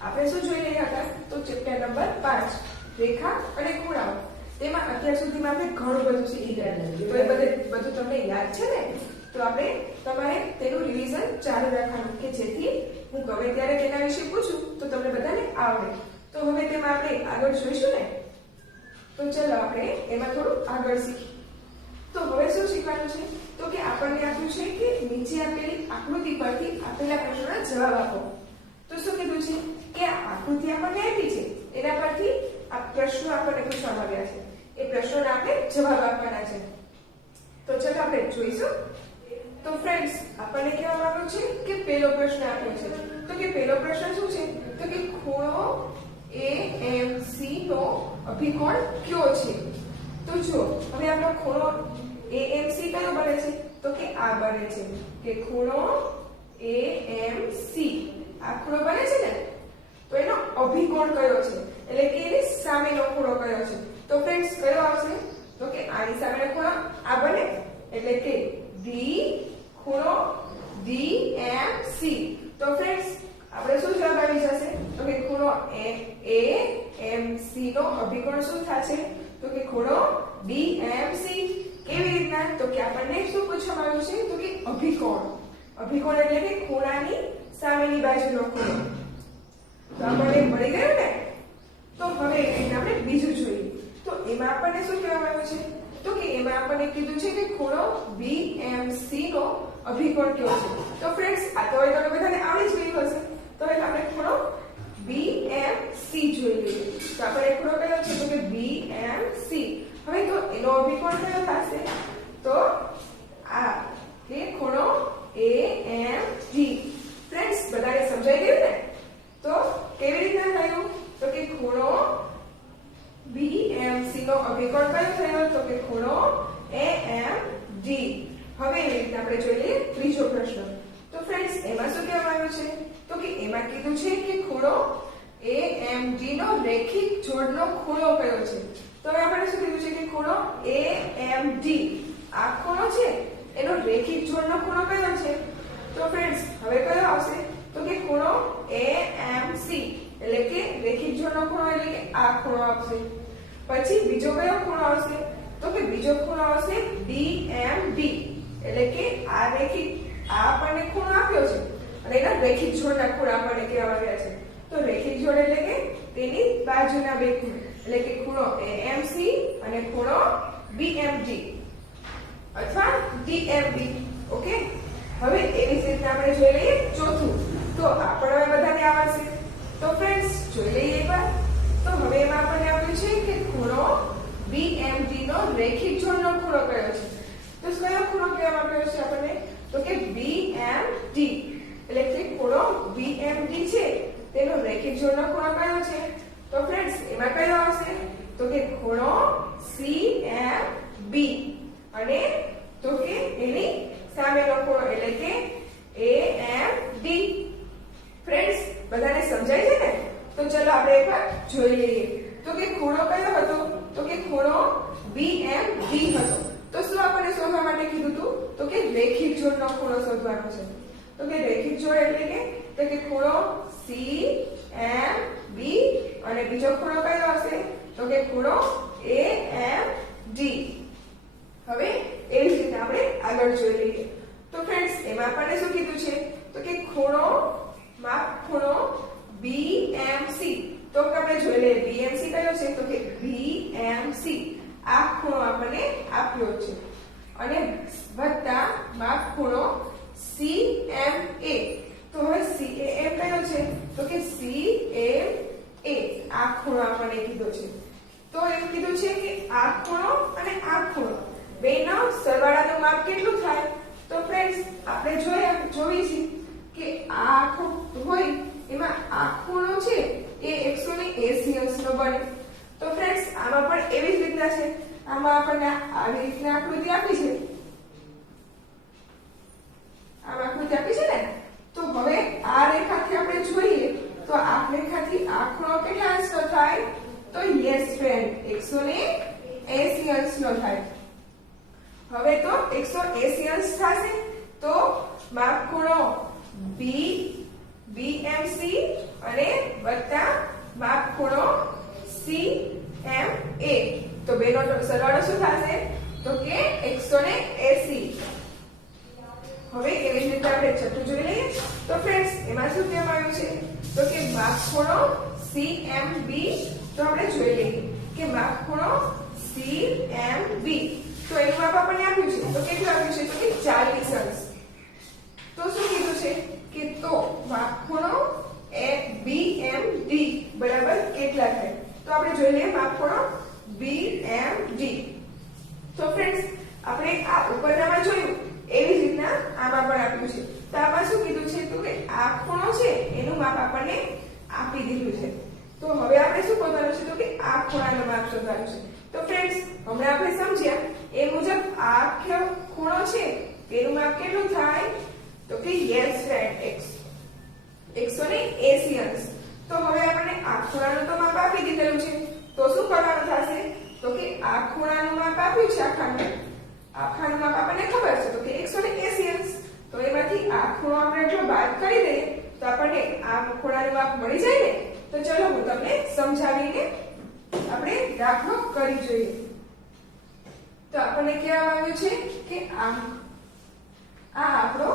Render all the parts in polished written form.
આપણે શું જોઈ રહ્યા હતા? તો ચેપ્ટર નંબર 5 રેખા અને ખૂણાઓ. તેમાં અત્યાર સુધીમાં આપણે ઘણું બધું શીખી ગયા. તો એ બધું તમને યાદ છે ને? તો આપણે તમારે તેનું રિવિઝન ચાલુ રાખવાનું કે જેથી હું ગમે ત્યારે તેના વિશે પૂછું તો તમને બધાને આવડે. તો હવે તેમાં આપણે આગળ જોઈશું ને? તો ચલો આપણે એમાં થોડું આગળ શીખીએ. તો હવે શું શીખવાનું છે? તો કે આપણને આપ્યું છે કે નીચે આપેલી આકૃતિ પરથી આપેલા પ્રશ્નોના જવાબ આપો. તો શું કીધું છે કે આ આકૃતિ આપણને આપી છે, એના પરથી આ પ્રશ્નો આપણને પૂછવામાં આવ્યા છે. એ પ્રશ્નોના આપણે જવાબ આપવાના છે. તો ચલો આપણે જોઈશું. તો ફ્રેન્ડ્સ, આપણને કહેવામાં આવ્યું છે કે પહેલો પ્રશ્ન આપ્યો છે. તો કે પહેલો પ્રશ્ન શું છે? તો કે ખૂણો AMC નો અભિકોણ કયો છે? તો જો હવે આપણો ખૂણો AMC કયો બને છે? તો કે આ બને છે કે ખૂણો AMC. આ ખૂણો બને છે ને, તો એનો અભિકોણ કયો છે? એટલે કે એની સામેનો ખૂણો કયો છે? તો ફ્રેન્ડ્સ કયો આવશે? તો કે આની સામેનો ખૂણો આ બને, એટલે કે D ખૂણો DMC. તો ફ્રેન્ડ્સ આપણે શું જવાબ આવી જશે? તો કે ખૂણો AMC નો અભિકોણ શું થશે? તો કે ખૂણો DMC. કેવી રીતના? તો કે આપણને શું પૂછવામાં આવ્યું છે? તો કે અભિકોણ. અભિકોણ એટલે કે ખૂણાની સામેની બાજુનો ખૂણો. તો આપણને મળી ગયું ને? તો હવે આપણે બીજું જોઈએ. તો એમાં આપણને શું કહેવામાં આવ્યું છે? તો કે એમાં આપણને કીધું છે કે ખૂણો BMC નો અભિકોણ કયો છે? તો ફ્રેન્ડ્સ, આ તો હવે તમને બધાને આવડી જ ગયું હશે. તો હવે આપણે ખૂણો BMC જોઈ લઈએ. તો આપણે ખૂણો કયો છે? તો કે BMC. હવે તો એનો અભિકોણ કયો થશે? તો આ કે ખૂણો AMD. ફ્રેન્ડ્સ, બધાને સમજાઈ ગયું ને? તો કેવી રીતના થયું? તો કે ખૂણો BMC નો અભિકોણ કયો થયો? તો કે ખૂણો AMD. હવે એવી રીતે આપણે જોઈ લઈએ ત્રીજો પ્રશ્ન. તો ફ્રેન્ડ્સ, એમાં શું કહેવામાં આવ્યું છે? તો કે એમાં કીધું છે કે ખૂણો AMD નો રેખિક જોડનો ખૂણો કયો છે? તો હવે આપણે શું કીધું છે કે ખૂણો AMD આ ખૂણો છે એનો રેખિક જોડનો ખૂણો કયો છે? તો ફ્રેન્ડ્સ, હવે કયો આવશે? તો કે ખૂણો AMC. એટલે કે રેખિક જોડનો ખૂણો એટલે કે આ ખૂણો આવશે. પછી બીજો કયો ખૂણો આવશે? તો કે બીજો ખૂણો આવશે DMD. એટલે કે આ રેખિક આ આપણને ખૂણો આપ્યો છે અને એના રેખિક જોડના ખૂણા આપણને કહેવામાં આવ્યા છે. તો રેખિક જોડ એટલે કે તેની બાજુના બે ખૂણા, એટલે કે ખૂણો AMC અને ખૂણો BMD અથવા DMB. ઓકે, હવે એવી જ રીતે આપણે જોઈ લઈએ ચોથું. તો આપણને બધાને આવડશે. તો ફ્રેન્ડ્સ, જોઈ લઈએ એકવાર. તો હવે એમાં આપણને આપ્યું છે કે ખૂણો BMD નો રેખિક જોડનો ખૂણો કયો છે? તો કયો ખૂણો કહેવામાં આવ્યો છે આપણને? તો કે BMD. એટલે કે ખૂણો BMD છે તેનો રેખિક જોડનો ખૂણો કયો છે? તો ફ્રેન્ડ્સ, એમાં કયો આવશે? તો કે ખૂણો CMB. અને તો કે એની સામેનો ખૂણો એટલે કે AMD. ફ્રેન્ડ્સ, બધાને સમજાય છે ને? તો ચલો આપણે એકવાર જોઈ લઈએ. તો કે ખૂણો કયો હતો? તો કે ખૂણો BMD હતો. તો શું આપણને શોધવા માટે કીધું હતું? તો કે રેખિક જોડનો ખૂણો શોધવાનો છે. તો કે રેખિક જોડ એટલે કે ખૂણો CMB અને બીજો ખૂણો કયો આવશે? તો કે ખૂણો AMD. હવે એવી જ રીતે આપણે આગળ જોઈ લઈએ. તો ફ્રેન્ડ્સ, એમાં આપણને શું કીધું છે? તો કે ખૂણો BMC. તો આપણે જોઈ લઈએ BMC કયો છે? તો કે BMC આ ખૂણો આપણને આપ્યો છે અને વત્તા માપ ખૂણો CMA. તો હવે CAM કયો છે? તો કે CMA આ ખૂણો આપણને કીધો છે. તો એમ કીધું છે કે આ ખૂણો અને આ ખૂણો બેના સરવાળાનું માપ કેટલું થાય? તો ફ્રેન્ડ્સ, આપણે જોઈ છે કે આ આખો હોય એમાં આ ખૂણો છે એ 180 અંશનો બને. તો ફ્રેન્ડ્સ, આમાં પણ એવી જ રીતના છે. આમાં આપણને આવી રીતના આકૃતિ આપી છે. આમ આકૃતિ આપી છે ને? તો હવે આ રેખાથી આપણે જોઈએ તો આ રેખાથી આ ખૂણો કેટલા અંશનો થાય? તો યસ ફ્રેન્ડ, 180 અંશનો થાય. હવે તો 180 અંશ થશે તો માપ ખૂણો BMC અને વત્તા માપ ખૂણો CMA. તો બેનો સરવાળો શું થશે? તો કે 180. હવે એવી જ રીતે આપણે છઠ્ઠું જોઈ લઈએ. તો ફ્રેન્ડ્સ એમાં શું કહેવામાં આવ્યું છે? તો કે માપ ખૂણો CMB. તો આપણે જોઈ લઈએ કે માપ ખૂણો CMB. તો એનું માપ આપણને આપ્યું છે. તો કેટલું આપ્યું છે? તો કે 40 અંશ. તો શું કીધું છે કે તો માપ ખૂણો BMD બરાબર કેટલા થાય? તો આપણે જોઈ લઈએ માપ ખૂણો BMD. તો ફ્રેન્ડ્સ આપણે આ ઉપરનામાં જોયું એવી જ રીતના આમાં પણ આપ્યું છે. તો આમાં શું કીધું છે? તો કે આ ખૂણો છે એનું માપ આપણને આપી દીધું છે. તો હવે આપણે શું શોધવાનું છે? તો કે આ ખૂણાનું માપ શોધવાનું છે. તો ફ્રેન્ડ્સ હમણાં આપણે સમજ્યા એ મુજબ આ ખૂણો છે એનું માપ કેટલું થાય? તો કે યસ ફ્રેન્ડ 180 અંશ. તો હવે આપણને આ ખૂણાનું તો માપ આપી દીધેલું છે. તો શું કરવાનું થશે? તો કે આ ખૂણાનું માપ આપ્યું છે આખાનું માપ આપણને ખબર છે તો કે 180 અંશ. તો એમાંથી આ ખૂણો આપણે જો બાદ કરી દઈએ તો આપણને આ ખૂણાનું માપ મળી જાય ને. તો ચલો હું તમને સમજાવીને આપણે દાખલો કરી જોઈએ. તો આપણને કહેવામાં આવ્યું છે કે આ આપણો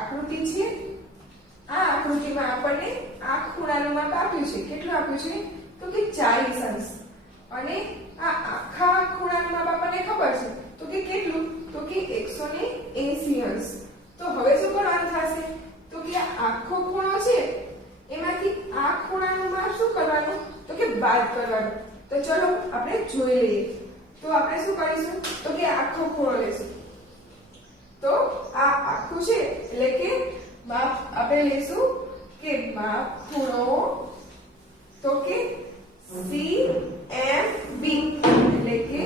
આકૃતિ છે. આ આકૃતિમાં આપણને આ ખૂણાનું માપ આપ્યું છે. કેટલું આપ્યું છે? તો કે 40 અંશ. અને આ આખા ખૂણાનું માપ આપણને ખબર છે તો કે કેટલું? તો કે 180 અંશ. તો હવે શું કરવાનું થશે? તો કે આ આખો ખૂણો છે એમાંથી આ ખૂણાનું માપ શું કરવાનું? તો કે બાદ કરવાનું. તો ચલો આપણે જોઈ લઈએ. તો આપણે શું કરીશું? તો કે આખો ખૂણો લેશું. તો આ આખું છે એટલે કે માપ આપણે લેશું કે માપ ખૂણો તો કે CMB એટલે કે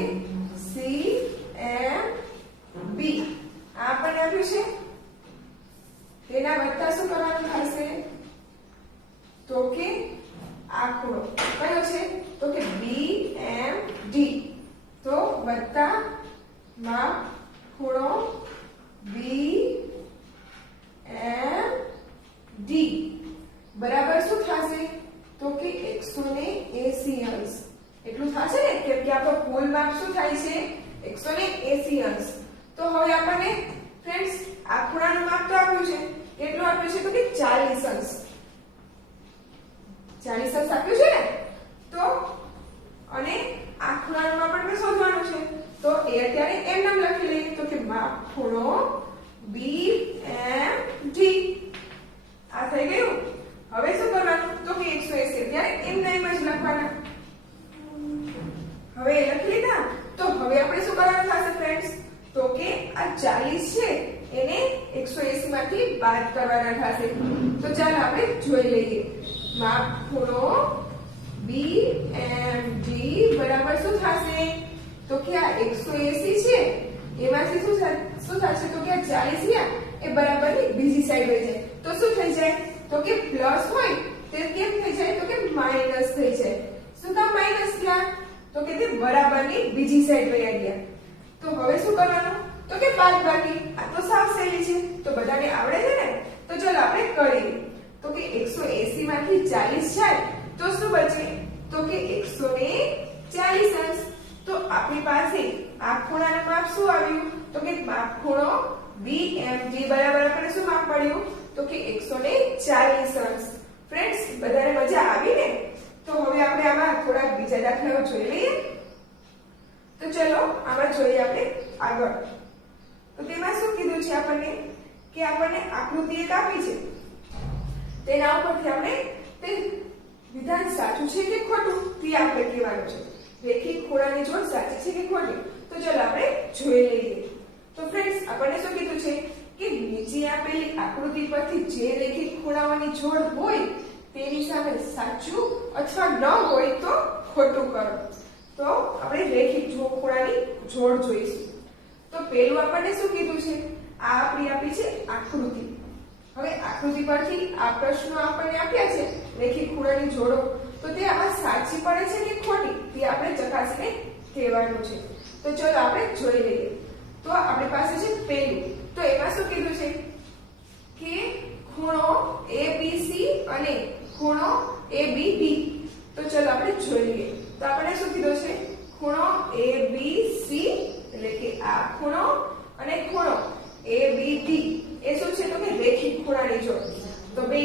CMB આ પણ આપ્યું છે. તેના વત્તા શું કરવાનું થશે? તો કે આ ખૂણો કયો છે? તો કે BMD. તો વત્તા માપ ખૂણો BMD બરાબર શું થશે? તો કે 180 અંશ. એટલું થશે ને કેમ કે આપણો કુલ માપ શું થાય છે? 180 અંશ. તો હવે આપણને ફ્રેન્ડ્સ આ ખૂણાનું માપ તો આપ્યું છે. કેટલું આપ્યું છે? તો કે 40 અંશ. 40 અંશ આપ્યું છે ને. તો અને આ ખૂણાનું માપ આપણે શોધવાનું છે. તો એ અત્યારે એમ નામ લખી લઈએ તો કે માપ ખૂણો BMD. આ થઈ ગયું. હવે શું કરવાનું? તો કે 180 અત્યારે એમ નામ જ લખવાના. હવે લખી લીધા. તો હવે આપણે શું કરવાનું થશે ફ્રેન્ડ્સ? તો કે આ 40 છે એને 180 માંથી બાદ કરવાના થશે. તો ચાલો આપણે જોઈ લઈએ. માપ ખૂણો BMD બરાબર શું થશે? તો કે આ 180 છે એમાંથી શું થશે? તો કે આ 40 રહ્યા એ બરાબરની બીજી સાઈડ વહી જાય. તો શું થઈ જાય? તો કે પ્લસ હોય તે કેમ થઈ જાય? તો કે માઈનસ થઈ જાય. શું કામ માઈનસ ગયા? તો કે તે બરાબરની બીજી સાઈડ વહી ગયા. તો હવે શું કરવાનું? તો કે બાદબાકી. આ તો સાવ સહેલી છે. તો બધાને આવડે છે ને. તો ચલો આપણે કરીએ. તો કે 180 માંથી 40 જાય તો શું બચે? તો કે 140 અંશ. તો આપણી પાસે આ ખૂણાનું માપ શું આવ્યું? તો કે માપ ખૂણો BMD બરાબર આપણે શું માપ મળ્યું? તો કે 140 અંશ. ફ્રેન્ડ્સ બધાને મજા આવી ને? તો હવે આપણે આમાં થોડા બીજા દાખલાઓ જોઈ લઈએ. તો ચલો આમાં જોઈએ આપણે આગળ. તો તેમાં શું કીધું છે આપણને? કે આપણને આકૃતિ એક આપી છે. તેના ઉપરથી આપણે તે વિધાન સાચું છે કે ખોટું તે આપણે કહેવાનું છે. રેખીય ખૂણાની જોડ સાચી છે કે ખોટી? તો ચલો આપણે જોઈ લઈએ. તો ફ્રેન્ડ્સ આપણને શું કીધું છે? કે નીચે આપેલી આકૃતિ પરથી જે રેખીય ખૂણાઓની જોડ હોય તેની સામે સાચું અથવા ન હોય તો ખોટું કરો. તો આપણે રેખીય ખૂણાની જોડ જોઈશું. તો પહેલું આપણને શું કીધું છે? આ આપણી આપી છે આકૃતિ. હવે આકૃતિ પરથી આ પ્રશ્નો આપણને આપ્યા છે રેખીય ખૂણાની જોડો. તો તે આમાં સાચી પડે છે કે ખોટી તે આપણે ચકાસીને કહેવાનું છે. તો ચલો આપણે જોઈ લઈએ. તો આપણી પાસે છે પહેલું. તો એમાં શું કીધું છે? કે ખૂણો ABC અને ખૂણો ABD. તો ચલો આપણે જોઈ લઈએ. તો આપણે શું કીધું છે? ખૂણો ABC એટલે કે આ ખૂણો અને ખૂણો ABD એ શું છે? તો કે રેખીય ખૂણાની જોડ. તો બે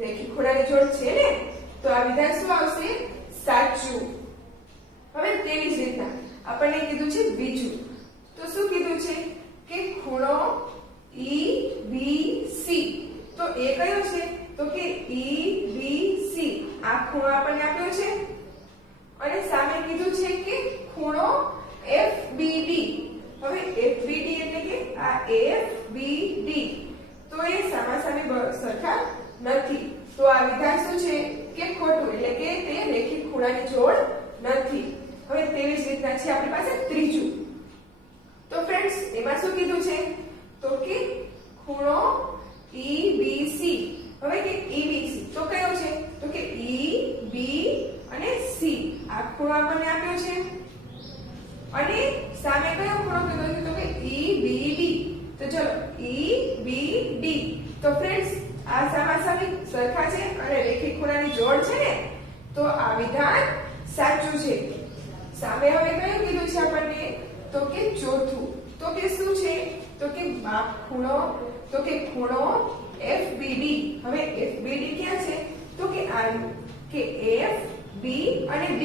રેખીય ખૂણાની જોડ છે ને, તો આ વિધાન શું આવશે? સાચું. હવે તેવી જ રીતના આપણને કીધું છે બીજું. તો શું કીધું છે? કે ખૂણો EBC. તો એ કયો છે? તો કે EBC આ ખૂણો આપણને આપ્યો છે અને સામે કીધું છે કે ખૂણો FBD. હવે FBD એટલે કે આ FBD તો એ સામાસામી સરખા નથી. તો આ વિધાન શું છે? કે ખોટું, એટલે કે તે રેખીય ખૂણાની જોડ નથી. હવે તેવી જ રીતના છે આપણી પાસે ત્રીજું. તો ફ્રેન્ડ્સ એમાં શું કીધું છે? તો કે ખૂણો EBC. હવે કે EBC તો કયો છે? તો કે E B અને C આ ખૂણો આપણને આપ્યો છે અને સામે કયો ખૂણો કીધો છે? તો કે EBD. તો ચલો EBD. તો ફ્રેન્ડ્સ આ સામાસામી સરખા છે અને રેખીય ખૂણાની જોડ છે ને, તો આ વિધાન સાચું છે. સામે હવે કયું કીધું છે આપણને? તો કે ચોથું. તો કે શું છે? તો કે માપ ખૂણો. તો કે ખૂણો FBD. હવે FBD ક્યાં છે? તો કે આ કે F B અને D.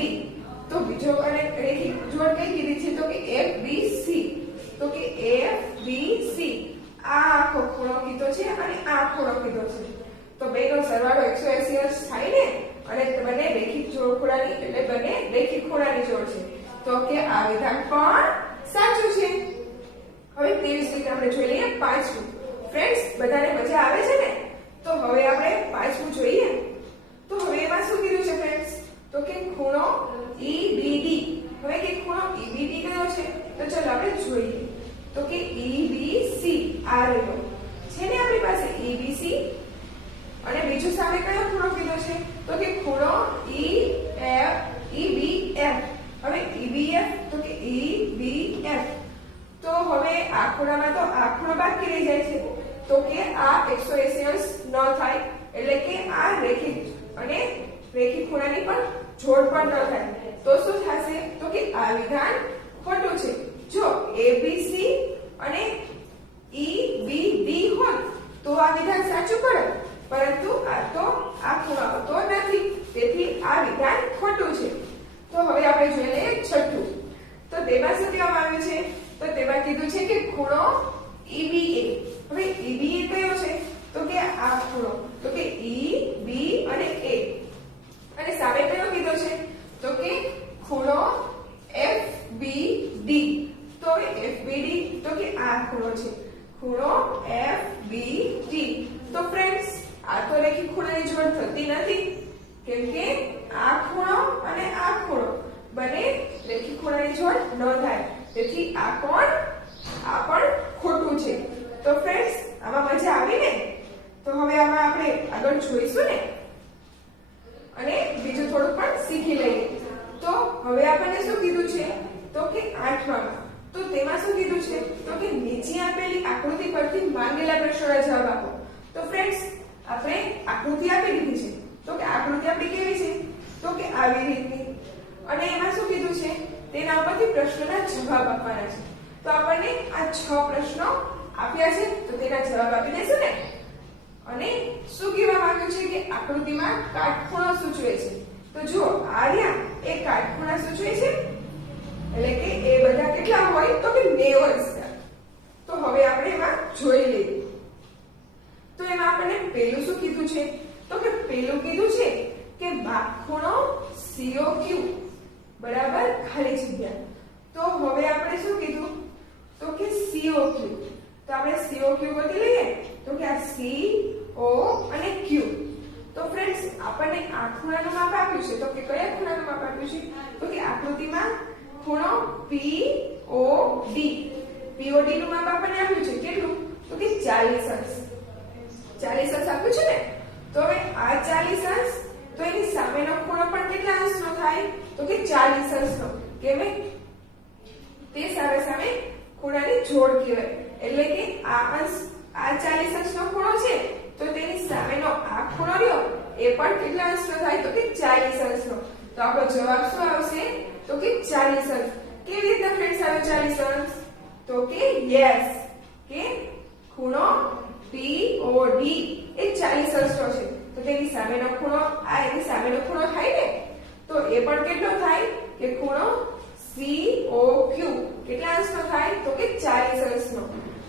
તો બીજો અને રેખીય જોડ કઈ કીધી છે? તો કે FBC. તો કે FBC આ આખો ખૂણો કીધો છે અને આ ખૂણો કીધો છે. તો બેનો સરવાળો 180 થાય ને, અને બંને રેખીય જોડ ખૂણાની એટલે બંને રેખીય ખૂણાની જોડ છે. તો કે આ વિધાન પણ સાચું છે. હવે તેવી જ રીતે આપણે જોઈ લઈએ પાંચમું. ફ્રેન્ડ્સ બધાને મજા આવે છે ને? તો હવે આપણે પાંચમું જોઈએ. તો હવે એમાં શું કીધું છે ફ્રેન્ડ્સ? તો કે ખૂણો EBD. હવે કે ખૂણો EBD કયો છે? તો ચલો આપણે જોઈએ. તો કે EBC આ રહ્યો છે ને આપણી પાસે EBC. અને બીજું સામે કયો ખૂણો કીધો છે? તો કે ખૂણો EBF. હવે EBF તો કે EBF. તો હવે આ ખૂણામાં તો આ ખૂણો બાકી રહી જાય છે. તો કે આ 180 ન થાય, એટલે કે આ રેખીય અને રેખીય ખૂણાની પણ જોડ પણ ન થાય. તો શું થશે? તો કે આ વિધાન ખોટું છે. જો ABC અને EBD હોત તો આ વિધાન સાચું પડે, પરંતુ આ તો આ ખૂણો આવતો નથી, તેથી આ વિધાન ખોટું છે. તો હવે આપણે જોઈ લઈએ છઠ્ઠું. તો તેમાં શું કહેવામાં આવ્યું છે? તો તેમાં કીધું છે કે ખૂણો EBA. હવે EBA કયો છે? તો કે આ ખૂણો. તો કે EB અને A. અને સામે કયો કીધો છે? તો કે ખૂણો FBD. તો FBD તો કે આ ખૂણો છે, ખૂણો FBD. તો ફ્રેન્ડ્સ આ તો રેખીય ખૂણાની જોડ થતી નથી, કેમ કે આ ખૂણો અને આ ખૂણો બંને રેખીય ખૂણાની જોડ ન થાય, તેથી આ પણ ખોટું છે. તો ફ્રેન્ડ્સ આમાં મજા આવી ને? તો હવે આમાં આપણે આગળ જોઈશું ને, અને બીજું થોડું પણ શીખી લઈએ. તો હવે આપણને શું કીધું છે? તો કે 8માં. તો તેમાં શું કીધું છે? તો કે નીચે આપેલી આકૃતિ પરથી માંગેલા પ્રશ્નોના જવાબ આપો. તો ફ્રેન્ડ્સ આપણે આકૃતિ આપી દીધી છે. તો કે આકૃતિ આપણી કેવી છે? તો કે આવી રીતની. અને એમાં શું કીધું છે? તેના ઉપરથી પ્રશ્નોના જવાબ આપવાના છે. તો આપણને આ 6 પ્રશ્નો આપ્યા છે, તો તેના જવાબ આપી દેશું ને. અને શું કહેવા માંગ્યું છે? કે આકૃતિમાં કાટખૂણો સૂચવે છે. તો જુઓ આર્યા એ કાટખૂણા સૂચવે છે, એટલે કે એ બધા કેટલા હોય? તો કે 90°. તો હવે આપણે એમાં જોઈ લઈએ. તો એમાં આપણને પહેલું શું કીધું છે? તો કે પહેલું કીધું છે કે ભાગખૂણો COQ બરાબર ખાલી જગ્યા. તો હવે આપણે શું કીધું? તો કે COQ. તો આપણે COQ ગોતી લઈએ. તો કે આ C O અને Q. તો ફ્રેન્ડ્સ આપણને આ ખૂણાનું માપ આપ્યું છે. તો કે કયા ખૂણાનું માપ આપ્યું છે? તો કે આકૃતિમાં ખૂણો POD. POD નું માપ આપણને આપ્યું છે. કેટલું? તો કે 40°. 40° આપ્યું છે ને. તો હવે આ 40°, તો એની સામેનો ખૂણો પણ કેટલા અંશનો થાય? તો કે 40°નો. કેમ? તે સામે ખૂણાની જોડ કહેવાય. એટલે કે આ અંશ આ 40°નો ખૂણો છે, તો તેની સામેનો આ ખૂણો રહ્યો એ પણ કેટલા અંશનો થાય તો કે 40 અંશનો. તો આપણો જવાબ શું આવશે તો કે 40 અંશ. કેવી રીતના ફ્રેન્ડ્સ આવે 40 અંશ તો કે યસ કે ખૂણો POD એ 40 અંશનો છે. તો તેની સામેનો ખૂણો આ એની સામેનો ખૂણો થાય ને તો એ પણ કેટલો થાય કે ખૂણો COQ કેટલા અંશનો થાય તો કે 40 અંશનો.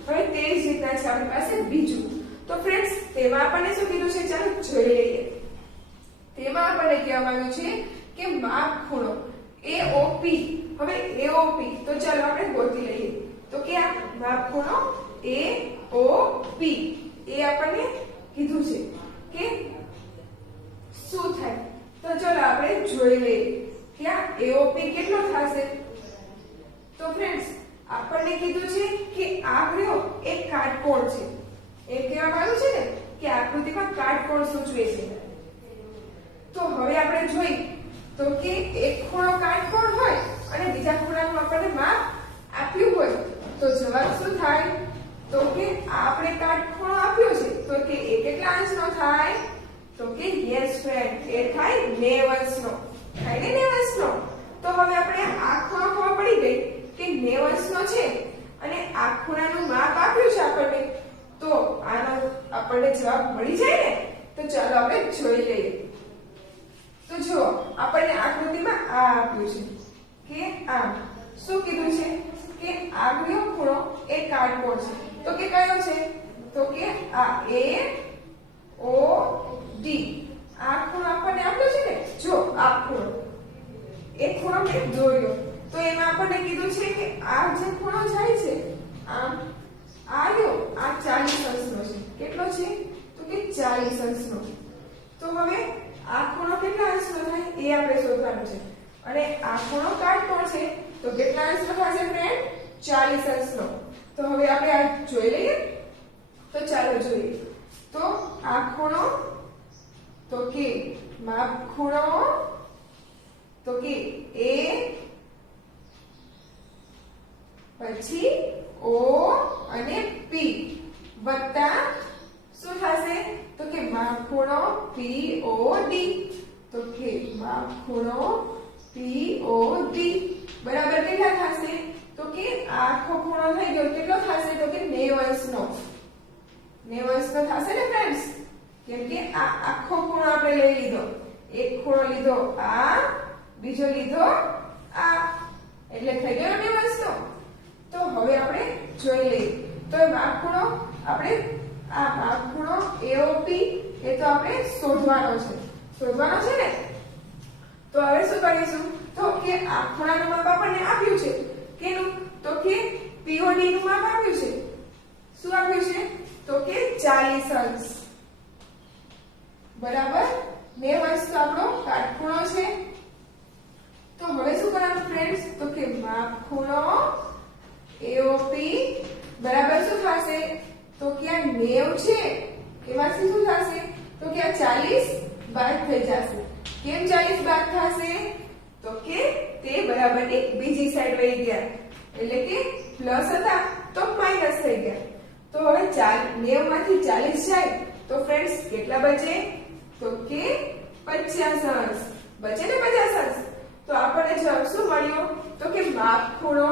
હવે તે જ રીતના છે આપણી પાસે બીજું. તો ફ્રેન્ડ્સ તેમાં આપણને શું કીધું છે ચાલો જોઈ લઈએ. તેમાં આપણને કહેવામાં આવ્યું છે કે માપ ખૂણો AOP. હવે AOP તો ચાલો આપણે ગોતી લઈએ. તો કે આ માપ ખૂણો AOP એ આપણને કીધું છે કે શું થાય. તો ચાલો આપણે જોઈ લઈએ કે આ AOP કેટલો થશે. તો ફ્રેન્ડ્સ આપણને કીધું છે કે આ રહ્યો એક કાટકોણ છે. એમ કહેવામાં આવ્યું છે ને કે આકૃતિમાં કાટકોણ સૂચવે છે. તો હવે આપણે જોઈ તો કે એક ખૂણો કાટકોણ હોય અને બીજા ખૂણાનું આપણને માપ આપ્યું હોય તો જવાબ શું થાય તો કે આપણે કાટખૂણો આપ્યો છે તો કે એ કેટલા અંશનો થાય તો કે યસ ફ્રેન્ડ એ થાય 90 અંશનો. થાય ને 90 અંશનો. તો હવે આપણે આ ખૂણો ખબર પડી ગઈ કે 90 અંશનો છે અને આ ખૂણાનું માપ આપ્યું છે આપણને તો આનો આપણને જવાબ મળી જાય ને. તો ચાલો આપણે જોઈ લઈએ. તો જો આપણને આકૃતિમાં આ આપ્યું છે કે આમ શું કીધું છે કે આગળનો ખૂણો એ કાટકોણ છે. તો કે કયો છે તો કે આ AOD આ ખૂણો આપણને આપ્યો છે ને જો આ ખૂણો એક ખૂણો મેં દોર્યો તો એમાં આપણને કીધું છે કે આ જે ખૂણો જાય છે આમ આયો આ 40 અંશનો છે. કેટલો છે તો કે 40 અંશનો. તો હવે આ ખૂણો કેટલા અંશનો થાય એ આપણે શોધવાનું છે અને આ ખૂણો કાટકોણ છે તો કેટલા અંશનો થશે ફ્રેન્ડ 40 અંશનો. તો હવે આપણે આ જોઈ લઈએ. તો ચાલો જોઈએ. તો આ ખૂણો તો કે માપ ખૂણો તો કે A પછી O અને P વત્તા શું થશે તો કે માપ ખૂણો POD. તો કે માપ ખૂણો POD બરાબર કેટલા થશે તો કે આખો ખૂણો થઈ ગયો કેટલો થશે તો કે 90 અંશનો. 90 અંશનો થશે ને ફ્રેન્ડ્સ કેમ કે આ આખો ખૂણો આપણે લઈ લીધો. એક ખૂણો લીધો આ બીજો લીધો આ એટલે થઈ ગયો 90 અંશનો. તો હવે આપણે જોઈ લઈએ. તો માપ ખૂણો આપણે આ માપ ખૂણો AOP એ તો આપણે શોધવાનો છે ને. તો હવે શું કરીશું તો કે આ ખૂણાનું માપ આપણને આપ્યું છે કેનું તો કે POD નું માપ આપ્યું છે. શું આપ્યું છે તો કે 40 અંશ બરાબર 90 અંશ તો આપણો કાટખૂણો છે. તો હવે શું કરવાનું ફ્રેન્ડ્સ તો કે માપ ખૂણો AOP બરાબર શું થશે તો કે આ 90 છે એમાંથી શું થશે તો કે આ 40 બાદ થઈ જશે. કેમ 40 બાદ થશે તો કે તે બરાબરની બીજી સાઈડ વહી ગયા એટલે કે પ્લસ હતા તો માઈનસ થઈ ગયા. તો હવે 90 માંથી 40 જાય તો ફ્રેન્ડ્સ કેટલા બચે તો કે 50 અંશ બચે ને 50 અંશ. તો આપણને જવાબ શું મળ્યો તો કે માપ ખૂણો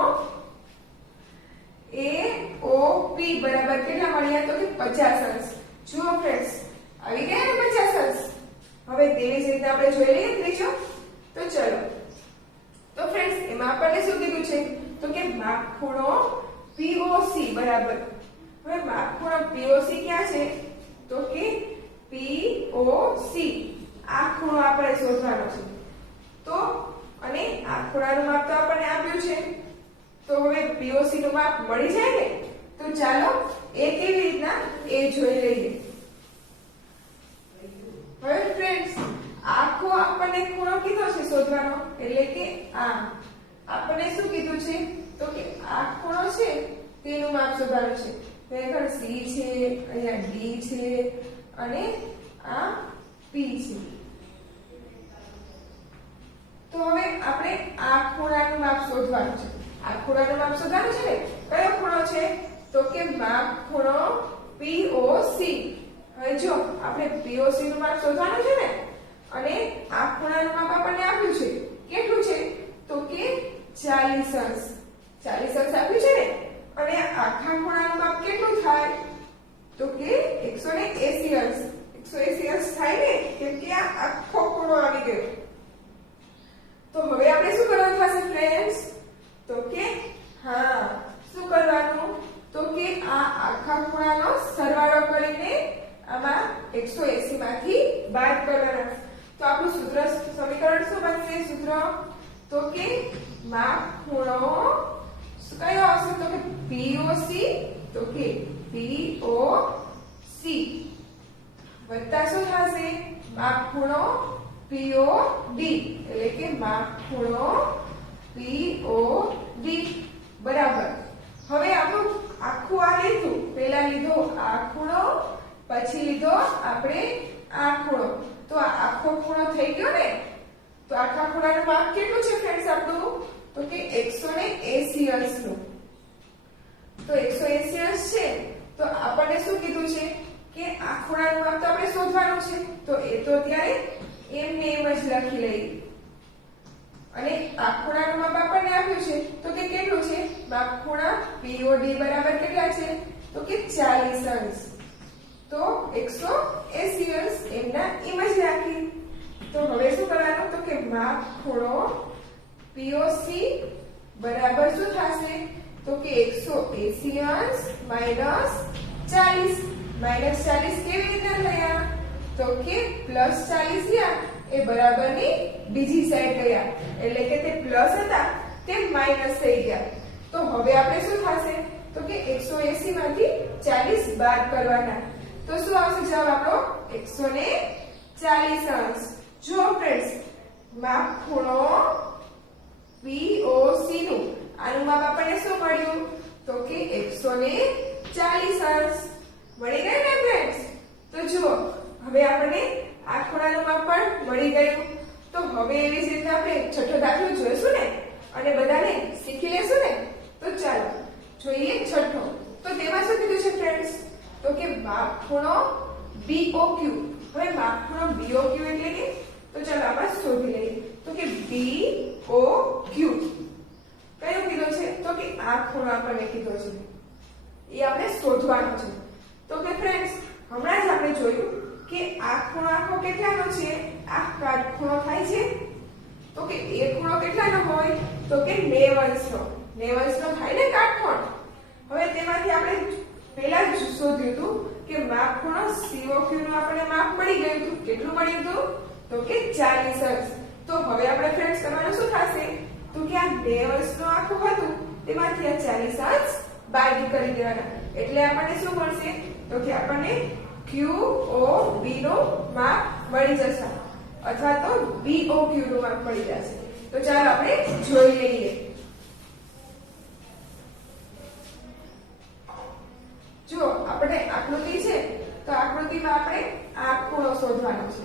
AOP બરાબર કેટલા મળ્યા તો કે 50 અંશ. જુઓ ફ્રેન્ડ્સ આવી ગયા ને 50 અંશ. હવે તેવી જ રીતે આપણે જોઈ લઈએ ત્રીજો. તો ચલો તો ફ્રેન્ડ્સ એમાં આપણને શું કીધું છે તો કે માપ ખૂણો POC બરાબર. હવે માપ ખૂણો POC ક્યાં છે તો કે POC આ ખૂણો આપણે શોધવાનો છે. તો અને આ ખૂણાનું માપ તો આપણને આપ્યું છે તો હવે POC નું માપ મળી જાય ને. તો ચાલો એ કેવી રીતના એ જોઈ લઈએ. હવે ફ્રેન્ડ્સ આખો આપણને ખૂણો કીધો છે શોધવાનો એટલે કે આ આપણને શું કીધું છે તો કે આ ખૂણો છે તેનું માપ શોધવાનું છે. અહીંયા C છે અહીંયા D છે અને આ P છે. તો હવે આપણે આ ખૂણાનું માપ શોધવાનું છે. આ ખૂણાનું માપ શોધવાનું છે ને કયો ખૂણો છે તો કે માપ ખૂણો POC. હવે જો આપણે POC નું માપ શોધવાનું છે ને, અને આ ખૂણાનું માપ આપણને આપ્યું છે. કેટલું છે? તો કે 40 અંશ. 40 અંશ આપ્યું છે ને, અને આખા ખૂણાનું માપ કેટલું થાય? તો કે 180 અંશ. 180 અંશ થાય ને, કેમ કે આ આખો ખૂણો આવી ગયો. તો હવે આપણે શું કરવાનું થશે ફ્રેન્ડ્સ? તો કે હા, શું કરવાનું? તો કે આ આખા ખૂણાનો સરવાળો કરીને આમાં 180 માંથી બાદ કરવાના. તો આપણું સૂત્ર સમીકરણ શું બનશે? સૂત્ર તો કે માપ ખૂણો કયો આવશે? તો કે POC. તો કે POC વત્તા શું થશે? માપ ખૂણો POD, એટલે કે માપ ખૂણો POD બરાબર. હવે આપણું આખું આ લીધું, પહેલા લીધો આ ખૂણો, પછી લીધો આપણે આ ખૂણો. તો આ આખો ખૂણો થઈ ગયો ને. તો આખા ખૂણાનું માપ કેટલું છે ફ્રેન્ડ્સ આપણું? તો કે 180 અંશનું. તો 180 અંશ છે. તો આપણને શું કીધું છે કે આ ખૂણાનું માપ તો આપણે શોધવાનું છે. તો એ તો ત્યારે એમને એમ જ લખી લઈએ. અને આ ખૂણાનું માપ આપણને આપ્યું છે. તો કે કેટલું છે? માપ ખૂણા POD બરાબર કેટલા છે? તો કે 40 અંશ. તો 180 અંશ એમના એમ જ રાખી. તો હવે શું કરવાનું? તો કે માપ ખૂણો POC બરાબર શું થશે? તો કે 180 અંશ માઈનસ 40. માઈનસ 40 કેવી રીતે થયા? તો કે પ્લસ 40 ગયા એ બરાબરની બીજી સાઈડ ગયા, એટલે કે તે પ્લસ હતા તે માઈનસ થઈ ગયા. તો હવે આપણે શું થશે? તો કે 180 માંથી 40 બાદ કરવાના. તો શું આવશે જવાબ આપણો? 140 અંશ. જો ફ્રેન્ડ્સ, માપ ખૂણો POC નું આનું માપ આપણને શું મળ્યું? તો કે 140 અંશ મળી ગયું ને ફ્રેન્ડ્સ? તો જુઓ, હવે આપણને આ ખૂણાનું માપ પણ મળી ગયું. તો હવે એવી જ રીતે આપણે છઠ્ઠો દાખલો જોઈશું ને, અને બધાને શીખી લેશું ને. તો ચાલો જોઈએ છઠ્ઠો. તો તેમાં શું કીધું છે ફ્રેન્ડ્સ? તો કે માપ ખૂણો BOQ. હવે માપ ખૂણો BOQ એટલે કે, તો ચાલો આપણે શોધી લઈએ. તો કે BOQ કયો કીધો છે? તો કે આ ખૂણો આપણને કીધો છે, એ આપણે શોધવાનો છે. તો કે ફ્રેન્ડ્સ, હમણાં જ આપણે જોયું કે આ ખૂણો આખો કેટલાનો છે? આ કાટખૂણો થાય છે. તો કે એ ખૂણો કેટલાનો હોય? તો કે 90 અંશનો. 90 અંશનો થાય ને કાટખૂણો. હવે તેમાંથી આપણે પહેલા જ શોધ્યું હતું કે માપ ખૂણો COQ નું આપણને માપ મળી ગયું હતું. કેટલું મળ્યું હતું? તો કે 40 અંશ. તો હવે આપણે ફ્રેન્ડ્સ કરવાનું શું થશે? તો કે આ 90 અંશનો આખું હતું તેમાંથી આ 40 અંશ બાદ કરી દેવાના. એટલે આપણને શું મળશે? તો કે આપણને QOB નું માપ મળી જશે, અથવા તો BOQ નું માપ મળી જશે. તો ચાલો આપણે જોઈ લઈએ. જો આપણે આકૃતિ છે, તો આકૃતિમાં આપણે આ ખૂણો શોધવાનો છે.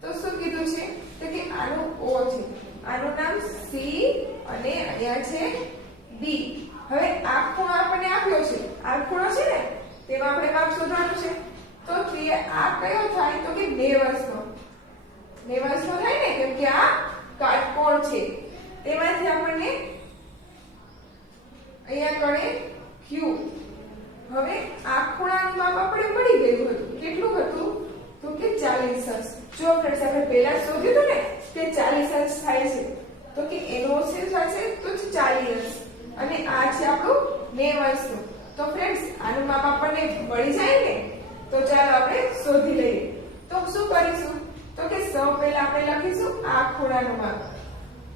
તો શું કીધું છે? તો કે આનું O છે, આનું નામ C, અને અહીંયા છે B. હવે આ ખૂણો આપણને આપ્યો છે. આ ખૂણો છે ને, તેમાં આપણે માપ શોધવાનું છે. તો આ કયો થાય? તો કે 90 અંશનો. 90 અંશનો થાય ને, કેમ કે આ કાટકોણ છે. તેમાંથી આપણને અહીંયા કણે Q. હવે આ ખૂણાનું માપ આપણે મળી ગયું હતું. કેટલું હતું? તો કે 40 અંશ. જો ફ્રેન્ડ્સ, આપણે પહેલા શોધ્યું હતું ને કે 40 અંશ થાય છે. તો કે એનો શું થશે? તો 40 અંશ. અને આ છે આપણું 90 અંશનું. તો ફ્રેન્ડ્સ, આનું માપ આપણને મળી જાય ને. તો ચાલો આપણે શોધી લઈએ. તો શું કરીશું? તો કે સૌ પહેલા આપણે લખીશું આ ખૂણાનું માપ.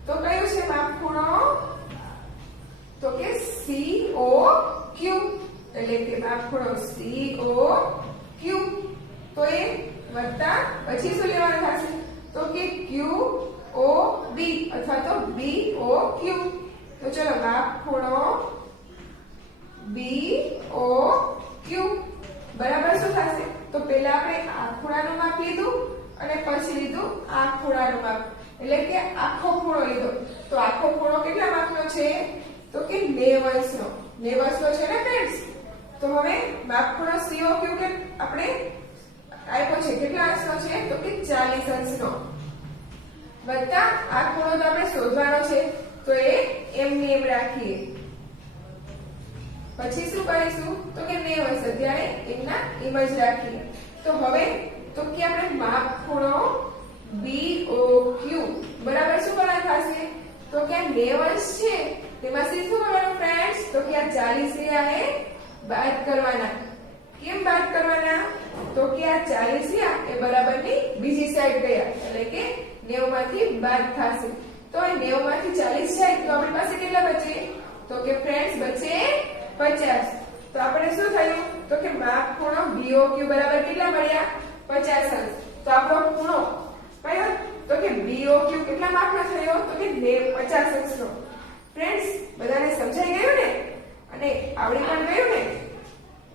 તો કયું છે માપ ખૂણો? તો કે COQ, એટલે કે માપ ખૂણો COQ. તો એ વત્તા પછી શું લેવાનું થશે? તો કે QOB અથવા તો BOQ. તો ચલો માપ ખૂણો BOQ બરાબર શું થશે? તો પહેલા આપણે આ ખૂણાનું માપ લીધું અને પછી લીધું આ ખૂણાનું માપ, એટલે કે આખો ખૂણો લીધો. તો આખો ખૂણો કેટલા માપનો છે? તો કે 90 અંશનો. 90 અંશનો છે ને ફ્રેન્ડ્સ? તો હવે માપખૂણો COQ કે આપણે આપ્યો છે કેટલા અંશનો છે તો કે 40 અંશનો વત્તા આ ખૂણો તો આપણે શોધવાનો છે તો એ એમની એમ રાખીએ પછી શું કરીશું તો કે 90 અંશ ત્યારે એમના એમ જ રાખીએ તો હવે તો કે આપણે માપખૂણો BOQ બરાબર શું કરવાનું થશે તો કે 90 અંશ છે તેમાંથી શું કરવાનું ફ્રેન્ડ્સ તો કે આ 40 રહ્યા એ બાદ કરવાના કેમ બાદ કરવાના તો કે આ 40 રહ્યા એ બરાબરની બીજી સાઈડ ગયા એટલે કે 90 માંથી બાદ થશે તો એ 90 માંથી 40 જાય તો આપણી પાસે કેટલા બચે તો કે ફ્રેન્ડ્સ બચે 50 તો આપણે શું થયું તો કે માપખૂણો BOQ બરાબર કેટલા મળ્યા 50 અંશ તો આપણો ખૂણો કયો તો કે BOQ કેટલા માપનો થયો તો કે 50 અંશનો ફ્રેન્ડ્સ બધાને સમજાઈ ગયું ને અને આવડી પણ ગયું ને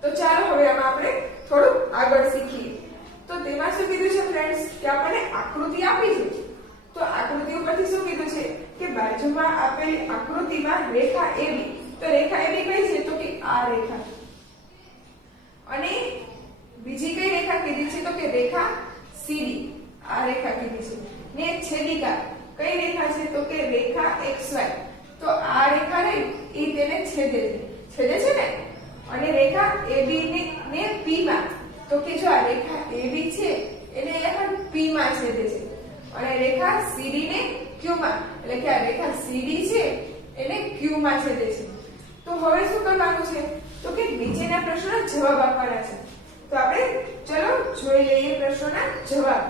તો ચાલો હવે આમાં આપણે થોડું આગળ શીખીએ તો તેમાં શું કીધું છે ફ્રેન્ડ્સ કે આપણને આકૃતિ આપી છે તો આકૃતિ ઉપરથી શું કીધું છે કે બાજુમાં આપેલી આકૃતિમાં રેખા AB તો રેખા AB કઈ છે તો કે આ રેખા અને બીજી કઈ રેખા કીધી છે તો કે રેખા CD આ રેખા કીધી છે ને છેદિકા કઈ રેખા છે તો કે રેખા XY તો આ રેખા રહી એ તેને છેદે છે ને અને રેખા AB ને P માં તો કે જો આ રેખા AB છે એને અહીંયા P માં છેદે છે અને રેખા CD ને Q માં એટલે કે આ રેખા CD છે એને Q માં છેદે છે તો હવે શું કરવાનું છે તો કે નીચેના પ્રશ્નોના જવાબ આપવાના છે તો આપણે ચલો જોઈ લઈએ પ્રશ્નોના જવાબ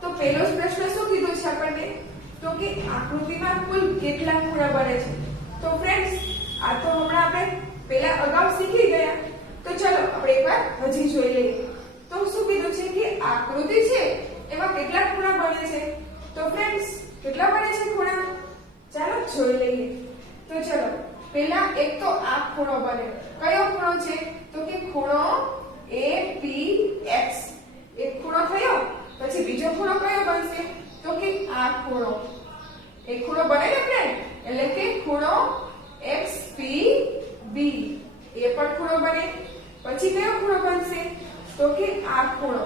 તો પહેલો જ પ્રશ્ન શું કીધું છે આપણને તો કે આકૃતિમાં કુલ કેટલા ખૂણા બને છે તો ફ્રેન્ડ્સ આ તો હમણાં આપણે પહેલા અગાઉ શીખી ગયા તો ચલો આપણે એકવાર હજી જોઈ લઈએ તો શું કીધું છે કે આકૃતિ છે એમાં કેટલા ખૂણા બને છે તો ફ્રેન્ડ્સ કેટલા બને છે ખૂણા ચાલો જોઈ લઈએ તો ચલો પહેલા એક તો આ ખૂણો બને કયો ખૂણો છે તો કે ખૂણો APX એક ખૂણો થયો પછી બીજો ખૂણો કયો બનશે તો કે આ ખૂણો એક ખૂણો બને ને ફ્રેન્ડ એટલે કે ખૂણો XPB એ પણ ખૂણો બને પછી કયો ખૂણો બનશે તો કે આ ખૂણો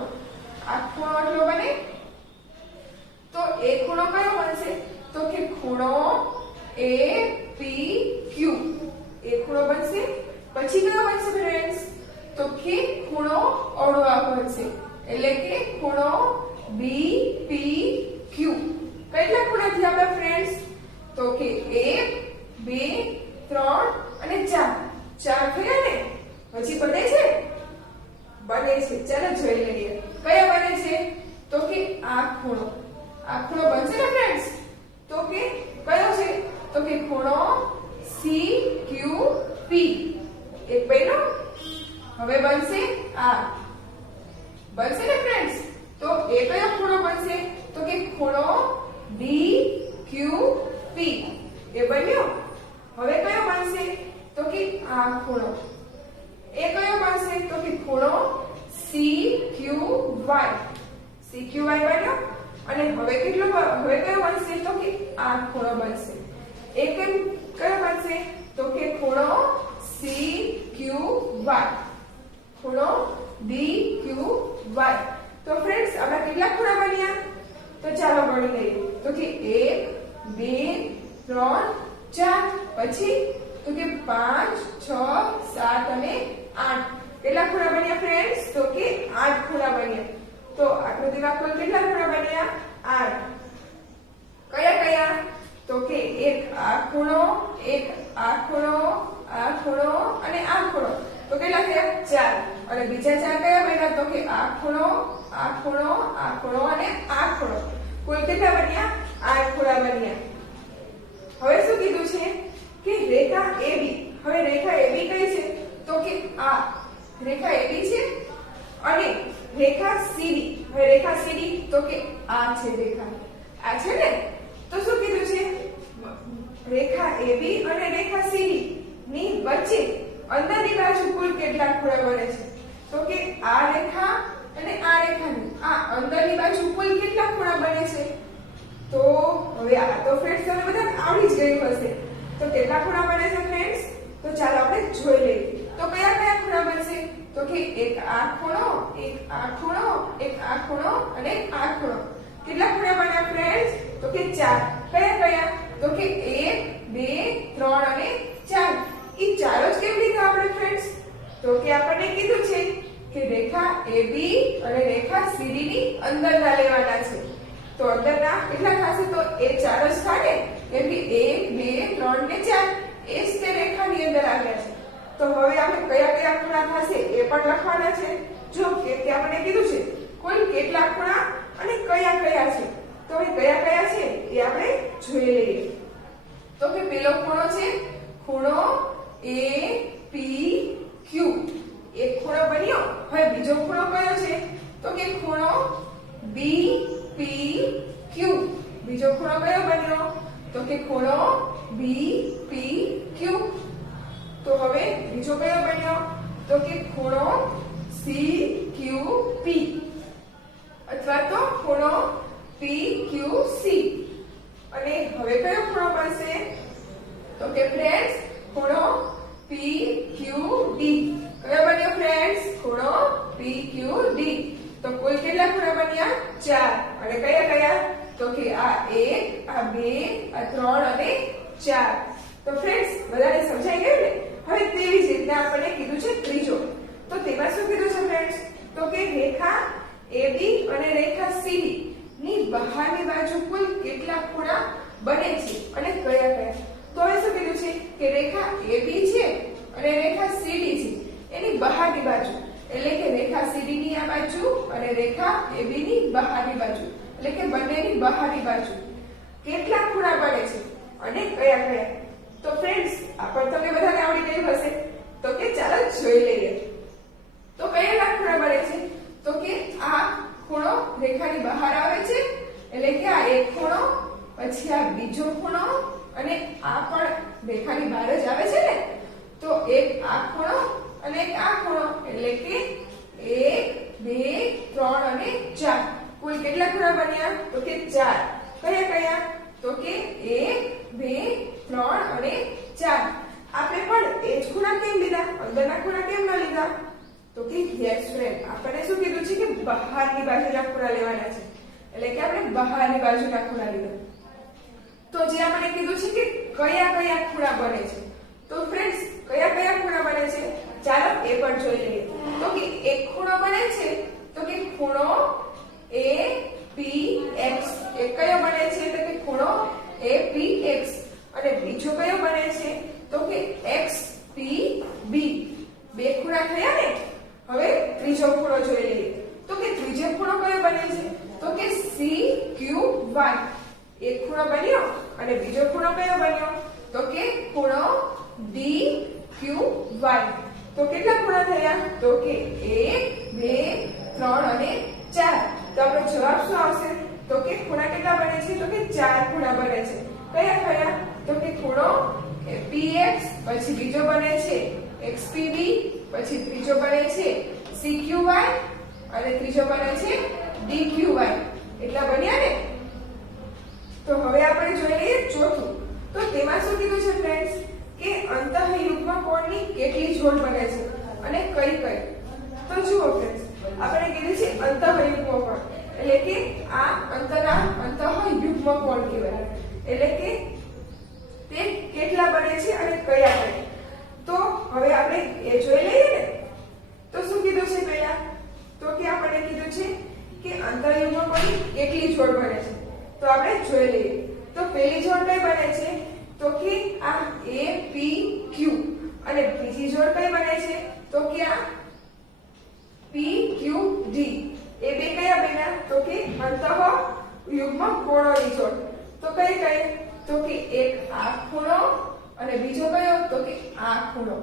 એટલો બને તો એ ખૂણો કયો બનશે તો કે ખૂણો APQ એ ખૂણો બનશે પછી કયો બનશે ફ્રેન્ડ્સ તો કે ખૂણો અડો બનશે એટલે કે ખૂણો BPQ કેટલા ખૂણા થયા આપણા ફ્રેન્ડ્સ તો કે 1 2 3 અને 4 થયા ને પછી બને છે ચાલો જોઈ લઈએ કયા બને છે તો કે આ ખૂણો બનશે ને ફ્રેન્ડ્સ તો કે કયો છે તો કે ખૂણો CQP એક બન્યો હવે બનશે આ બનશે ને ફ્રેન્ડ્સ તો એ કયો ખૂણો બનશે તો કે ખૂણો DQP એ બન્યો હવે કયો બનશે તો કે આ ખૂણો એ કયો બનશે તો કે ખૂણો CQY બન્યો અને હવે કયો બનશે તો કે આ ખૂણો બનશે એ કયો બનશે તો કે ખૂણો CQY ખૂણો DQY તો ફ્રેન્ડ્સ આમાં કેટલા ખૂણા બન્યા તો ચાલો ગણી લઈએ તો કે 1 2 3 4 પછી તો કે 5 6 7 અને 8 કેટલા ખૂણા બન્યા ફ્રેન્ડ્સ તો કે 8 ખૂણા બન્યા તો આકૃતિમાં કુલ કેટલા ખૂણા બન્યા 8 કયા તો કે એક આ ખૂણો અને આ ખૂણો તો કેટલા થયા 4 અને બીજા 4 કયા બન્યા તો કે આ ખૂણો અને આ ખૂણો કુલ કેટલા બન્યા 8 ખૂણા બન્યા હવે શું કીધું છે કે રેખા AB હવે રેખા AB કઈ છે તો કે આ રેખા AB છે અને રેખા CD હવે રેખા CD તો કે આ છે રેખા આ છે ને તો શું કીધું છે રેખા AB અને રેખા CD ની વચ્ચે અંદરની બાજુ કુલ કેટલા ખૂણા બને છે તો કે આ રેખા અને આ રેખાની આ અંદરની બાજુ કુલ કેટલા ખૂણા બને છે તો હવે આ તો ફ્રેન્ડ્સ તમને બધા આવડી જ ગયું હશે તો કેટલા ખૂણા બને છે ફ્રેન્ડ્સ તો ચાલો આપણે જોઈ લઈએ તો તો કયા કયા ખૂણા બનશે? તો કે એક આ ખૂણો, એક આ ખૂણો, એક આ ખૂણો અને આ ખૂણો. કેટલા ખૂણા બન્યા ફ્રેન્ડ્સ? તો કે 4. કયા કયા? તો કે 1 2 3 અને 4. ઈ ચાર જ કેમ લીધા આપણે ફ્રેન્ડ્સ? તો કે આપણને કીધું છે કે રેખા AB અને રેખા CD ની અંદરના લેવાના છે. તો અંદરના કેટલા થશે? તો એ 4 જ થાય કેમ કે 1 2 3 ને 4 એ જ તે રેખાની અંદર આવ્યા છે. તો હવે આપણે કયા કયા ખૂણા થશે એ પણ લખવાના છે. જો કે તે આપણને કીધું છે કુલ કેટલા ખૂણા અને કયા કયા છે. તો હવે કયા કયા છે એ આપણે જોઈ લઈએ. તો કે પેલો ખૂણો છે ખૂણો APQ. એક ખૂણો બન્યો. હવે બીજો ખૂણો કયો છે? તો કે ખૂણો BPQ. બીજો ખૂણો કયો બન્યો? તો કે ખૂણો BPQ. તો હવે બીજો કયો બન્યો? તો કે ખૂણો CQP અથવા તો ખૂણો PQC. અને હવે કયો ખૂણો બનશે? તો કે ફ્રેન્ડ્સ ખૂણો PQD. કયો બન્યો ફ્રેન્ડ્સ? ખૂણો PQD. તો કુલ કેટલા ખૂણા બન્યા? 4. અને કયા કયા? તો કે આ 1 આ 2 આ 3 અને 4. તો ફ્રેન્ડ્સ બધાને સમજાઈ ગયું ને? હવે તેવી જ રીતના આપણને કીધું છે ત્રીજો. તો તેમાં શું કીધું છે ફ્રેન્ડ્સ? તો કે રેખા AB અને રેખા CD ની બહારની બાજુ કુલ કેટલા ખૂણા બને છે અને કયા કયા? તો હવે શું કીધું છે કે રેખા AB છે અને રેખા CD છે એની બહારની બાજુ એટલે કે રેખા CD ની આ બાજુ અને રેખા AB ની બહારની બાજુ એટલે કે બંનેની બહારની બાજુ કેટલા ખૂણા બને છે અને કયા કયા? તો ફ્રેન્ડ્સ આ પણ તમને બધાને આવડી ગયું હશે. તો કે ચાલો જોઈ લઈએ. તો કયા ખૂણા બને છે? તો કે આ ખૂણો રેખાની બહાર આવે છે એટલે કે આ એક ખૂણો, પછી આ બીજો ખૂણો અને આ પણ રેખાની બહાર જ આવે છે ને. તો એક આ ખૂણો અને એક આ ખૂણો એટલે કે 1 2 3 અને 4. કુલ કેટલા ખૂણા બન્યા? તો કે 4. કયા કયા? તો કે 1 2 3 અને 4. આપણે પણ એ જ ખૂણા કેમ લીધા? અંદરના ખૂણા કેમ ન લીધા? તો કે યસ ફ્રેન્ડ આપણને શું કીધું છે કે બહારની બાજુના ખૂણા લેવાના છે એટલે કે આપણે બહારની બાજુના ખૂણા લીધા. તો જે આપણને કીધું છે કે કયા કયા ખૂણા બને છે. તો ફ્રેન્ડ્સ કયા કયા ખૂણા બને છે ચાલો એ પણ જોઈ લઈએ. તો કે એક ખૂણો બને છે તો કે ખૂણો APX. એક કયો બને છે? તો કે ખૂણો APX. અને બીજો કયો બને છે? તો કે XPB. બે ખૂણા થયા ને. હવે ત્રીજો ખૂણો જોઈ લઈએ. તો કે ત્રીજો ખૂણો કયો બને છે? તો કે CQY. એક ખૂણો બન્યો અને બીજો ખૂણો કયો બન્યો? તો કે ખૂણો DQY. તો કેટલા ખૂણા થયા? તો કે 1 2 3 અને 4. તો આપણો જવાબ શું આવશે? તો કે ખૂણા કેટલા બને છે? તો કે 4 ખૂણા બને છે. કયા કયા? તો કે ખૂણો PX, પછી બીજો બને છે XPB, પછી ત્રીજો બને છે CQY અને ત્રીજો બને છે DQY. એટલા બન્યા ને. તો હવે આપણે જોઈ લઈએ ચોથું. તો તેમાં શું કીધું છે ફ્રેન્ડ્સ કે અંતઃયુગ્મ કોણની કેટલી જોડ બને છે અને કઈ કઈ? તો જુઓ ફ્રેન્ડ્સ આપણે કીધું છે અંતઃયુગ્મ કોણ એટલે કે આ અંતઃયુગ્મ કોણ કહેવાય. એટલે કે તે કેટલા બને છે અને કયા કયા? તો હવે આપણે એ જોઈ લઈએ ને. તો શું કીધું છે પહેલા? તો કે આપણને કીધું છે કે અંતઃયુગ્મ કોણની કેટલી જોડ બને છે. તો આપણે જોઈ લઈએ. તો પહેલી જોડ કઈ બને છે? તો કે આ APQ. અને બીજી જોડ કઈ બને છે? તો કે આ PQD. એ બે કયા બન્યા? તો કે અંતઃયુગ્મ કોણોની જોડ. તો કઈ કઈ? તો કે એક આ ખૂણો અને બીજો કયો? તો કે આ ખૂણો.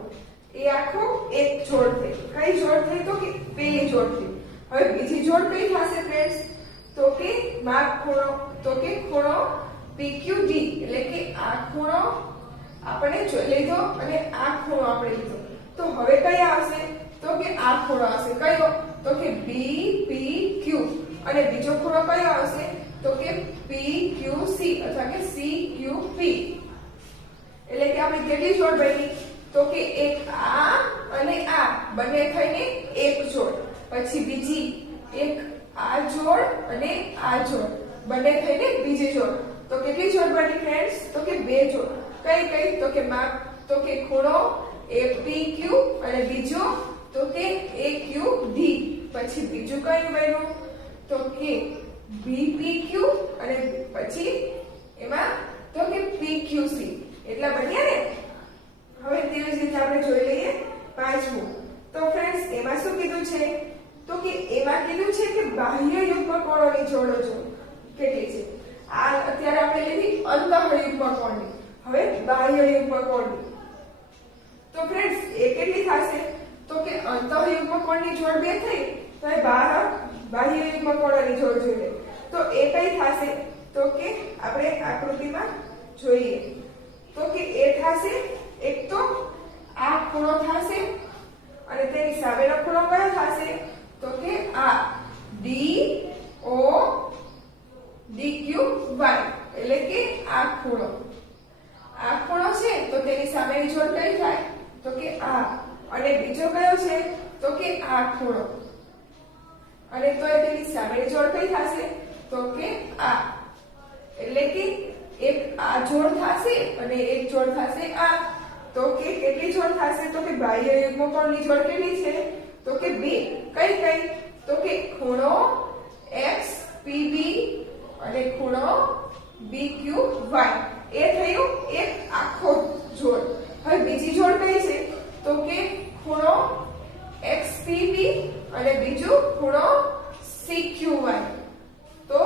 એ આખો એક જોડ થઈ. કઈ જોડ થઈ? તો કે પેલી જોડ થઈ. હવે બીજી જોડ કઈ થશે ફ્રેન્ડ્સ? તો કે માપ ખૂણો. તો કે ખૂણો PQD એટલે કે આ ખૂણો આપણે જોઈ લીધો અને આ ખૂણો આપણે લીધો. તો હવે કયા આવશે? તો કે આ ખૂણો આવશે. કયો? તો કે BPQ. અને બીજો ખૂણો કયો આવશે? તો કે PQC અથવા કે CQP. એટલે કે આપણે કેટલી જોડ બની? તો તો કે એક આ અને આ બંને થઈને એક જોડ, પછી બીજી એક આ જોડ અને આ જોડ બંને થઈને બીજી જોડ, તો કેટલી જોડ બની ફ્રેન્ડ્સ? તો કે બે જોડ. કઈ કઈ? તો કે માપ, તો કે ખૂણો APQ અને બીજો તો કે AQD. પછી બીજું કયું બન્યું? તો કે BPQ અને પછી એમાં તો કે PQC. એટલા બન્યા ને? હવે તેવી જ રીતે આપણે જોઈ લઈએ પાંચમું. તો ફ્રેન્ડ્સ એમાં શું કીધું છે? તો કે એમાં કીધું છે કે બાહ્ય યુગ્મકોણોની જોડો જો કેટલી છે. આ અત્યારે આપણે લીધી અંતઃયુગ્મકોણની, હવે બાહ્ય યુગ્મકોણની. તો ફ્રેન્ડ્સ એ કેટલી થશે? તો કે અંતઃયુગ્મકોણની જોડ બે થઈ, તો એ બાહ્ય યુગ્મકોણોની જોડ જોઈએ. તો એ કઈ થશે? તો કે આપણે આકૃતિમાં જોઈએ. તો કે એ થશે, એક તો આ ખૂણો થશે અને તેની સામેનો ખૂણો કયો થશે? તો કે આ DODQY, એટલે કે આ ખૂણો. આ ખૂણો છે તો તેની સામેની જોડ કઈ થાય? તો કે આ. અને બીજો કયો છે? તો કે આ ખૂણો. અને તો તેની સામેની જોડ કઈ થશે? તો કે આ. એટલે કે એક આ જોડ થશે અને એક જોડ થશે આ. તો કે કેટલી જોડ થશે? તો કે બાહ્ય યુગ્મકોણની જોડ કેટલી છે? તો કે બે. કઈ કઈ? તો કે ખૂણો XPB અને ખૂણો BQY. એ થયું એક આખો જોડ. હવે બીજી જોડ કઈ છે? તો કે ખૂણો XPB અને બીજું ખૂણો CQY. તો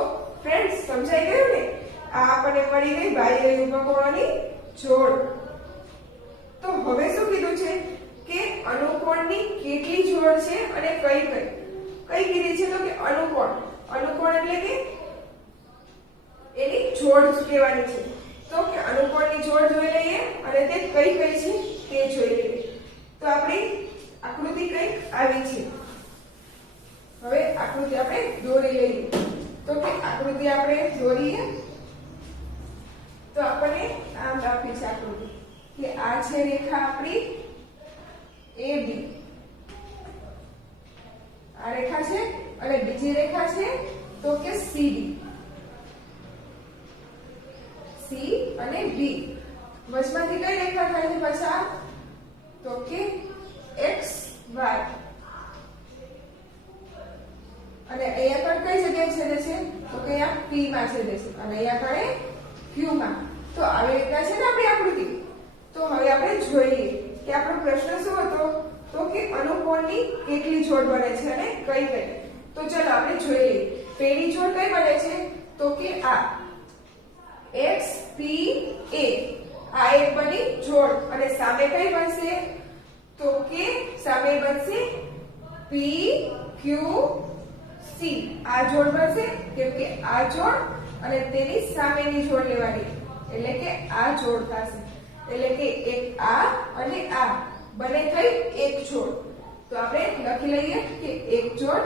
ફ્રેન્ડ્સ સમજાઈ ગયું ને? આ આપણને મળી ગઈ બાહ્ય યુગ્મકોણોની જોડ. તો હવે શું કીધું છે કે અનુકોણની કેટલી જોડ છે અને કઈ કઈ? કઈ કીધી છે? તો કે અનુકોણ. અનુકોણ એટલે કે એની જોડ કહેવાની છે. તો કે અનુકોણની જોડ જોઈ લઈએ અને તે કઈ કઈ છે તે જોઈ લઈએ. તો આપણી આકૃતિ કઈક આવી છે. હવે આકૃતિ આપણે દોરી લઈએ. તો કે આકૃતિ આપણે દોરીએ તો આપણને આમ આપી છે આકૃતિ કે આ છે રેખા આપણી AB. આ રેખા છે અને બીજી રેખા છે તો કે CD. C અને B. વચમાંથી કઈ રેખા થાય છે પસાર? તો કે XY. અને અહીંયા પણ કઈ જગ્યાએ છેદે છે? તો કે અહીંયા P માં છેદે છે અને અહીંયા કણે Q માં. તો આવી રીતના છે ને આપણી આકૃતિ. તો હવે આપણે જોઈએ કે આપણો પ્રશ્ન શું હતો? તો કે અનુકોણની કેટલી જોડ બને છે અને કઈ કઈ? તો ચલો આપણે જોઈએ. પહેલી જોડ કઈ બને છે? તો કે આ XPA. આ એક બની જોડ અને સામે કઈ બનશે? તો કે સામે બનશે PQC. આ જોડ બનશે કેમ કે આ જોડ અને તેની સામેની જોડ લેવાની, એટલે કે આ જોડ થશે. એટલે કે એક આ અને આ બંને થઈ એક જોડ. તો આપણે લખી લઈએ કે એક જોડ.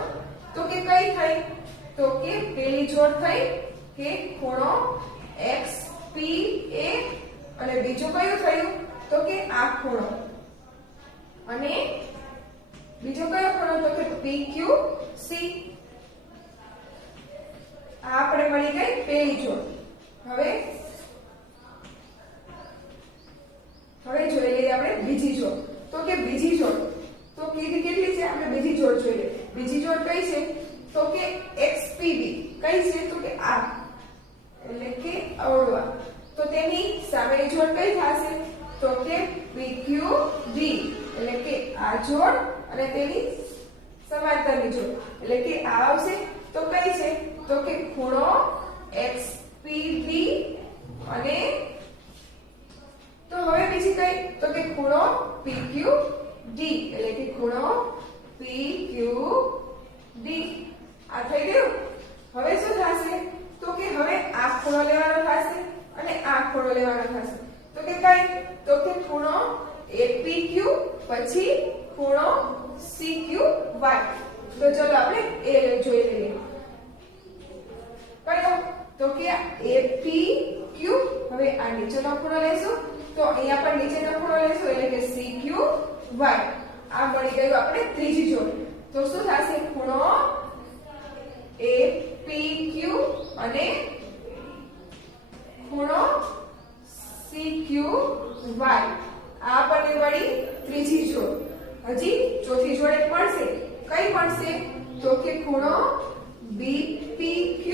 તો કે કઈ થઈ? તો કે પેલી જોડ થઈ કે ખૂણો XPA અને બીજું કયું થયું? તો કે આ ખૂણો. અને બીજો કયો ખૂણો? તો કે PQC. આ આપણે મળી ગઈ પહેલી જોડ. હવે જોઈ લઈએ આપણે બીજી જોડ. તો કે બીજી જોડ તો કેટલી છે? આપણે બીજી જોડ જોઈ લઈએ. બીજી જોડ કઈ છે? તો કે XPB. કઈ છે? તો કે આ, એટલે કે અવળવા. તો તેની સામેની જોડ કઈ થશે? તો કે PQD, એટલે કે આ જોડ અને તેની સમાંતરની જોડ, એટલે કે આ આવશે. તો કઈ છે? તો કે ખૂણો XPD અને તો હવે બીજી કઈ? તો કે ખૂણો PQD, એટલે કે ખૂણો PQD. આ થઈ ગયું. હવે શું થશે? તો કે હવે આ ખૂણો લેવાનો થશે અને આ ખૂણો લેવાનો થશે. તો કે કઈ? તો કે ખૂણો APQ પછી ખૂણો CQY. તો ચલો આપણે એ જોઈ લઈએ. કયો? તો કે APQ. હવે આ નીચેનો ખૂણો લેશું તો અહીંયા પણ નીચેનો ખૂણો લેશું એટલે કે CQ ક્યુ વાય. આ મળી ગયું આપણે ત્રીજી જોડ. તો શું થશે? ખૂણો એપીક્યુ અને ખૂણો CQY. આ આપણને મળી ત્રીજી જોડ. હજી ચોથી જોડ એક મળશે. કઈ મળશે? તો કે ખૂણો BPQ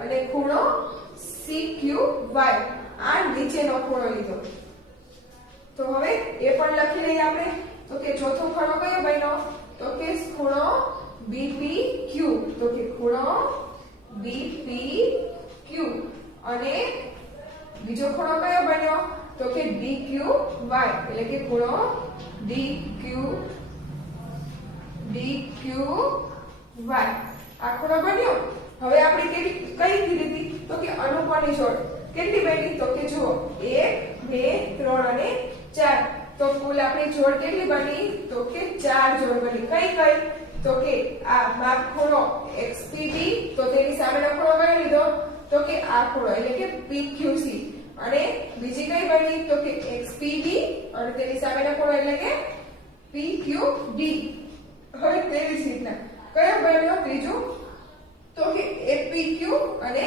અને ખૂણો CQY. આ નીચેનો ખૂણો લીધો. તો હવે એ પણ લખી લઈએ આપણે. તો કે ચોથો ખૂણો કયો બન્યો? તો કે ખૂણો BPQ. તો કે ખૂણો BPQ અને બીજો ખૂણો કયો બન્યો? તો કે DQY. એટલે કે ખૂણો DQY. આ ખૂણો બન્યો. હવે આપણે કઈ લીધી? તો કે અનુપની જોડ. કેટલી બની? તો કે જુઓ 1 2 3 અને 4. તો કુલ આપણી જોડ કેટલી બની? તો કે 4 જોડ બની. કઈ? તો કે આ માપ ખૂણો XPB. તો તેની સામેનો ખૂણો કયો લીધો? તો કે આ ખૂણો એટલે કે PQC. અને બીજી કઈ બની? તો કે XPB અને તેની સામેનો ખૂણો એટલે કે PQD. હવે તેવી જ રીતના કયો બન્યો ત્રીજો? તો કે APQ અને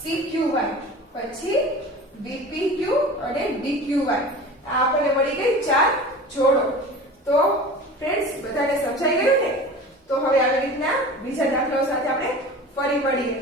CQY. પછી BPQ અને DQY. આ આપણને મળી ગઈ 4 જોડો. તો ફ્રેન્ડ્સ બધાને સમજાઈ ગયું ને? તો હવે આવી રીતના બીજા દાખલાઓ સાથે આપણે ફરી મળીએ.